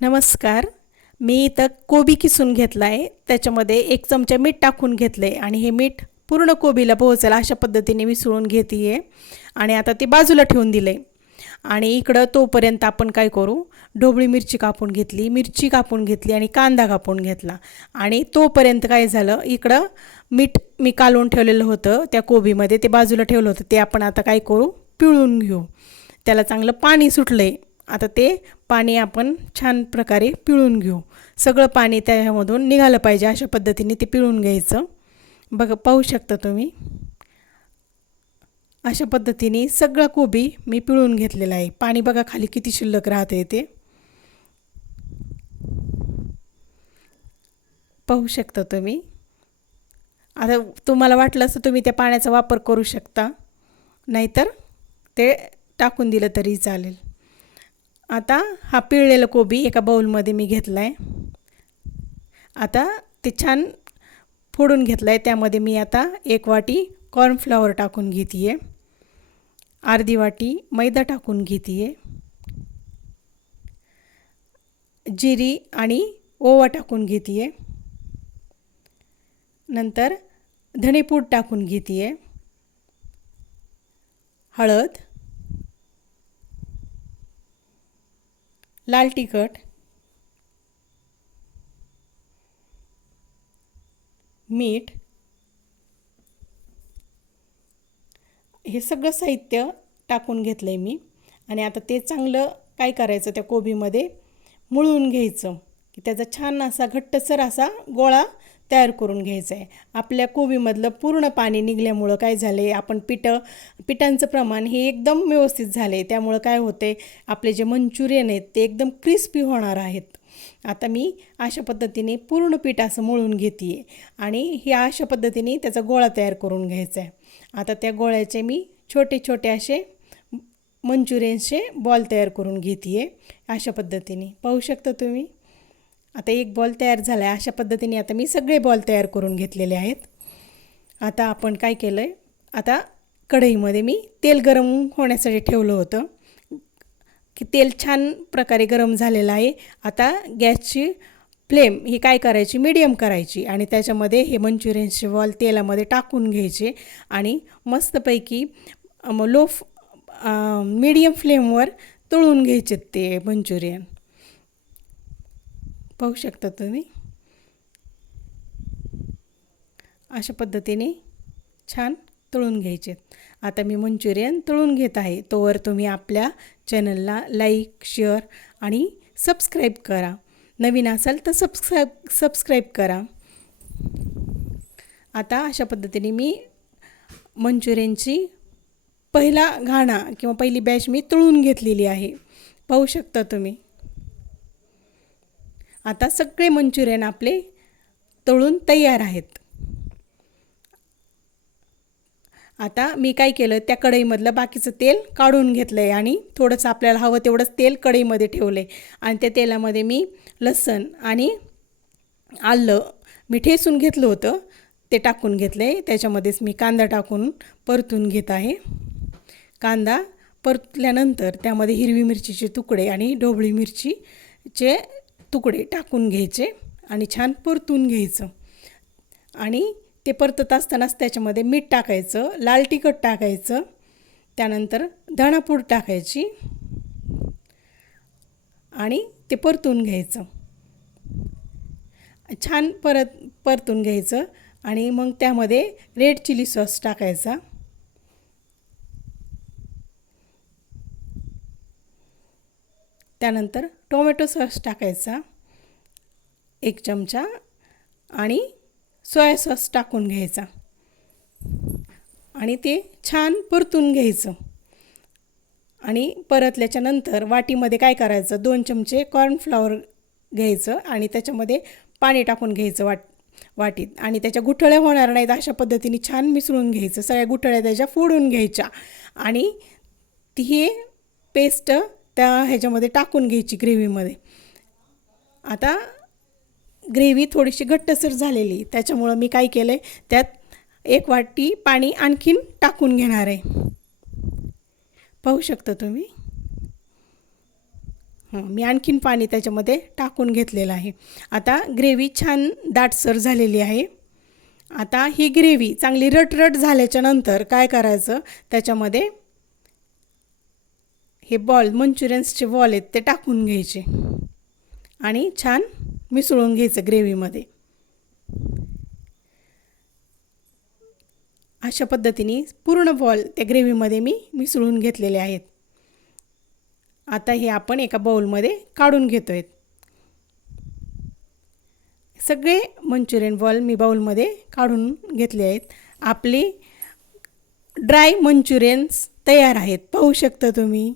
नमस्कार. मी इथं कोबी किसून घेतला आहे. त्याच्यामध्ये 1 चमचा मीठ टाकून घेतलं आहे आणि हे मीठ पूर्ण कोबीला पोहोचेल अशा पद्धतीने मिसळून घेते आहे आणि आता ते बाजूला ठेवून दिलं आहे. आणि इकडं तोपर्यंत आपण काय करू, ढोबळी मिरची कापून घेतली आणि कांदा कापून घेतला. आणि तोपर्यंत काय झालं, इकडं मीठ मी कालवून ठेवलेलं होतं त्या कोबीमध्ये, ते बाजूला ठेवलं होतं. ते आपण आता काय करू, पिळून घेऊ. त्याला चांगलं पाणी सुटलं आहे. आता ते पाणी आपण छान प्रकारे पिळून घेऊ. सगळं पाणी त्याच्यामधून निघालं पाहिजे अशा पद्धतीने ते पिळून घ्यायचं. बघा, पाहू शकता तुम्ही. अशा पद्धतीने सगळं कोबी मी पिळून घेतलेलं आहे. पाणी बघा खाली किती शिल्लक राहते ते पाहू शकता तुम्ही. आता तुम्हाला वाटलं असं तुम्ही त्या पाण्याचा वापर करू शकता, नाहीतर ते टाकून दिलं तरी चालेल. आता हा पिळलेला कोबी एका बाउलमध्ये मी घेतला आहे. आता ते छान फोडून घेतला आहे. त्यामध्ये मी आता 1 वाटी कॉर्नफ्लॉवर टाकून घेते आहे, अर्धी वाटी मैदा टाकून घेते आहे, जिरी आणि ओवा टाकून घेते आहे, नंतर धणेपूड टाकून घेते आहे, हळद, लाल तिखट, मीठ, हे सगळं साहित्य टाकून घेतलं आहे मी. आणि आता ते चांगलं काय करायचं, त्या कोबीमध्ये मळून घ्यायचं की त्याचा छान असा घट्टसर असा गोळा तयार करून घ्यायचा आहे. आपल्या कोबीमधलं पूर्ण पाणी निघल्यामुळं काय झालं आहे, आपण पिठांचं प्रमाण हे एकदम व्यवस्थित झालं आहे. त्यामुळं काय होतं आहे, आपले जे मंचुरियन आहेत ते एकदम क्रिस्पी होणार आहेत. आता मी अशा पद्धतीने पूर्ण पीठ असं मळून घेते आहे आणि हे अशा पद्धतीने त्याचा गोळा तयार करून घ्यायचा आहे. आता त्या गोळ्याचे मी छोटे छोटे असे मंचुरियनचे बॉल तयार करून घेते आहे. अशा पद्धतीने पाहू शकता तुम्ही. आता एक बॉल तयार झाला आहे. अशा पद्धतीने आता मी सगळे बॉल तयार करून घेतलेले आहेत. आता आपण काय केलं आहे, आता कढईमध्ये मी तेल गरम होण्यासाठी ठेवलं होतं की तेल छान प्रकारे गरम झालेलं आहे. आता गॅसची फ्लेम ही काय करायची, मीडियम करायची आणि त्याच्यामध्ये हे मंचुरियनचे बॉल तेलामध्ये टाकून घ्यायचे आणि मस्तपैकी मीडियम फ्लेमवर तळून घ्यायचे ते मंचुरियन. पाहू शकता तुम्ही. अशा पद्धतीने छान तळून घ्यायचे. आता मी मंचुरियन तळून घेत आहे. तोवर तुम्ही आपल्या चॅनलला लाईक, शेअर आणि सबस्क्राईब करा. नवीन असाल तर सबस्क्राईब करा. आता अशा पद्धतीने मी मंचुरियनची पहिला घाणा किंवा पहिली बॅच मी तळून घेतलेली आहे. पाहू शकता तुम्ही. आता सगळे मंचुरियन आपले तळून तयार आहेत. आता मी काय केलं, त्या कढईमधलं बाकीचं तेल काढून घेतलं आहे आणि थोडंसं आपल्याला हवं तेवढंच तेल कढईमध्ये ठेवलं आहे आणि त्या तेलामध्ये मी लसूण आणि आलं मी ठेचून घेतलं होतं ते टाकून घेतलं आहे. त्याच्यामध्येच मी कांदा टाकून परतून घेत आहे. कांदा परतल्यानंतर त्यामध्ये हिरवी मिरचीचे तुकडे आणि ढोबळी मिरचीचे तुकडे टाकून घ्यायचे आणि छान परतून घ्यायचं. आणि ते परतत असतानाच त्याच्यामध्ये मीठ टाकायचं, लाल तिखट टाकायचं, त्यानंतर धणापूड टाकायची आणि ते परतून घ्यायचं. छान परतून घ्यायचं आणि मग त्यामध्ये रेड चिली सॉस टाकायचा, त्यानंतर टोमॅटो सॉस टाकायचा 1 चमचा आणि सोया सॉस टाकून घ्यायचा आणि ते छान परतून घ्यायचं. आणि परतल्याच्या नंतर वाटीमध्ये काय करायचं, 2 चमचे कॉर्नफ्लॉवर घ्यायचं आणि त्याच्यामध्ये पाणी टाकून घ्यायचं वाटीत आणि त्याच्या गुठळ्या होणार नाहीत अशा पद्धतीने छान मिसळून घ्यायचं. सगळ्या गुठळ्या त्याच्या फोडून घ्यायच्या आणि ती ही पेस्ट त्या ह्याच्यामध्ये टाकून घ्यायची ग्रेव्हीमध्ये. आता ग्रेव्ही थोडीशी घट्टसर झालेली, त्याच्यामुळं मी काय केलं आहे, त्यात 1 वाटी पाणी आणखीन टाकून घेणार आहे. पाहू शकता तुम्ही. मी आणखीन पाणी त्याच्यामध्ये टाकून घेतलेलं आहे. आता ग्रेव्ही छान दाटसर झालेली आहे. आता ही ग्रेव्ही चांगली रटरट झाल्याच्या नंतर काय करायचं, त्याच्यामध्ये हे बॉल मंचुरियन्सचे बॉल आहेत ते टाकून घ्यायचे आणि छान मिसळून घ्यायचं ग्रेव्हीमध्ये. अशा पद्धतीने पूर्ण बॉल त्या ग्रेव्हीमध्ये मी मिसळून घेतलेले आहेत. आता हे आपण एका बाउलमध्ये काढून घेतो आहेत. सगळे मंचुरियन बॉल मी बाउलमध्ये काढून घेतले आहेत. आपले ड्राय मंचुरियन्स तयार आहेत, पाहू शकता तुम्ही.